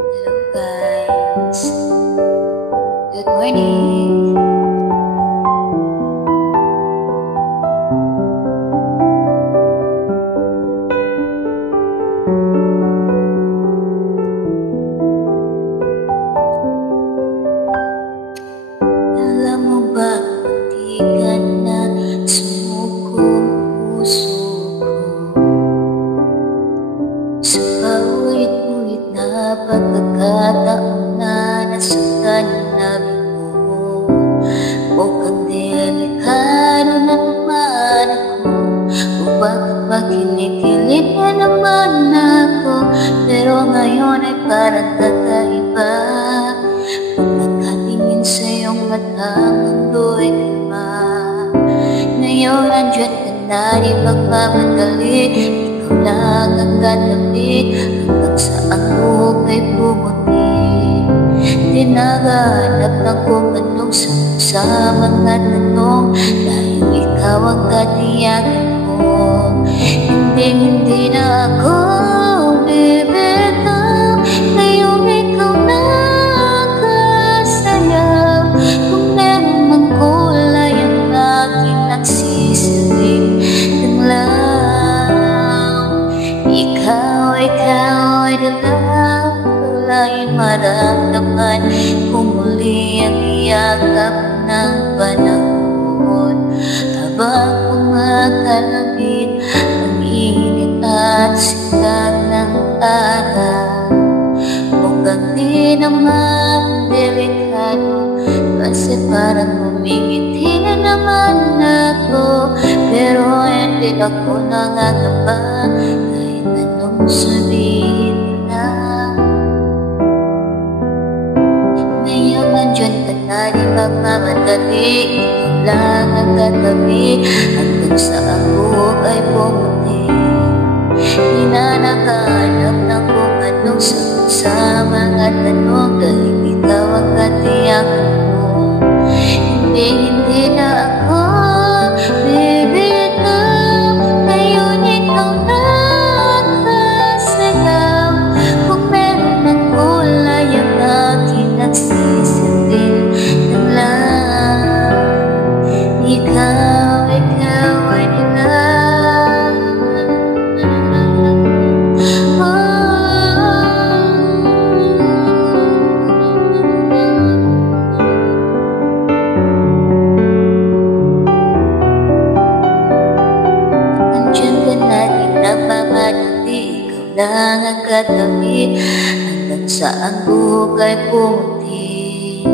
Hello guys, good morning. Alam mo ba, di ka na sumuko ang puso ko sa paulit-ulit na pagkakataon na nasaktan ang labi mo. Mukhang delikado na naman ako, o bakit ba kinikilig na naman ako? Pero ngayon ay parang kakaiba. Pagkakatingin sa iyong mata, mundo'y kalma. Ngayon nandiyan ka na, di magmamadali. Ikaw lang ang katabi, hanggang sa ang buhok ay pumuti. Di naghahanap ng kung anong sagot sa mga tanong, dahil ikaw ang katiyagan ko. Hindi na ako bibitaw, ngayong ikaw na kasayaw. Kung meron mang kulay ang aking nagsisiling tanglaw, ikaw ay dilaw. Wala'y maramdaman kung muli ang iyakap ng panahon, habang kumakalapit ang init at sikat ng araw. Mukhang di naman delikado, kasi parang umingiti na naman ako. Pero hindi ako nangangamba, kahit anong sabihin na. Ngayon nandiyan ka na, di magmamadali. Ikaw lang ang katabi, hanggang sa ang buhok ay pumuti. Di na nakahanap ng kung anong sagot sa mga tanong, dahil ikaw ang katiyakan mo. Hindi na ako bibitaw, ngayon ikaw na kasayaw. Kung meron ng kulay ang aking nagsisiling tanglaw, ikaw ay dilaw. Nandiyan ka na, di nagmamadali. Ikaw lang ang katabi, hanggang sa ang buhok ay pumuti.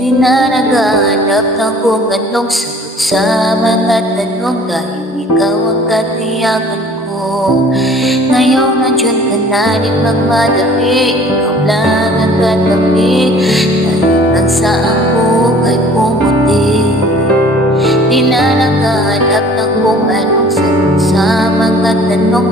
Di na naghahanap ng kung anong sagot sa mga tanong, dahil ikaw ang katiyakan ko. Ngayon nandiyan ka na, di magmadali. Ikaw lang ang katabi, dahil hanggang sa ang buhok ay pumuti. Di na naghahanap ng kung anong sagot sa mga tanong,